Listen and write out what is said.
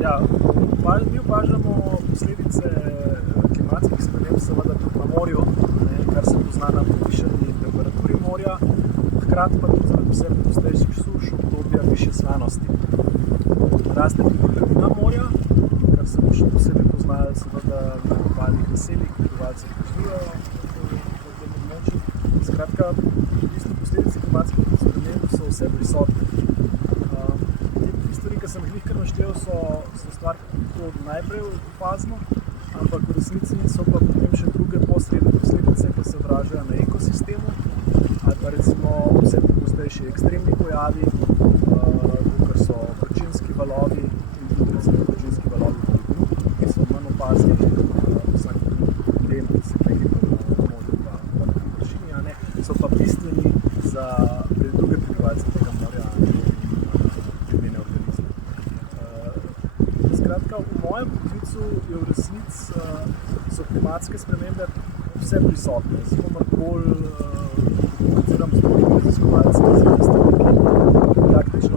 Ja, mi opažamo posledice klimatskih sprememb seveda tudi na morju, kar se pozna na povišani temperaturi morja, hkrati pa tudi zaradi vse pogostejših suš, obdobja višje slanosti. Raste tudi gladina morja, kar se bo še posebej poznalo seveda na obalnih naseljih, prebivalci živijo v tem območju. Skratka, v bistvu posledice klimatskih sprememb so vse prisotne. Te stvari, ki sem jih kar naštel, so stvar, ki najprej opazimo, ampak v resnici so pa potem še druge posredne posledice, ki se odražajo na ekosistemu, ali pa recimo vse pogostejši ekstremni pojavi, kot so vročinski valovi in tudi recimo vročinski valovi hladil, ki so manj opazni vsak dan, ki se pregibajo na morju pa na površini, so pa bistveni za druge prebivalce tega morja in življenje organizma. Skratka, v mojem poklicu je v resnici so klimatske spremembe vse prisotne. S komerkoli komuniciram s drugimi raziskovalci, znanstveniki, praktično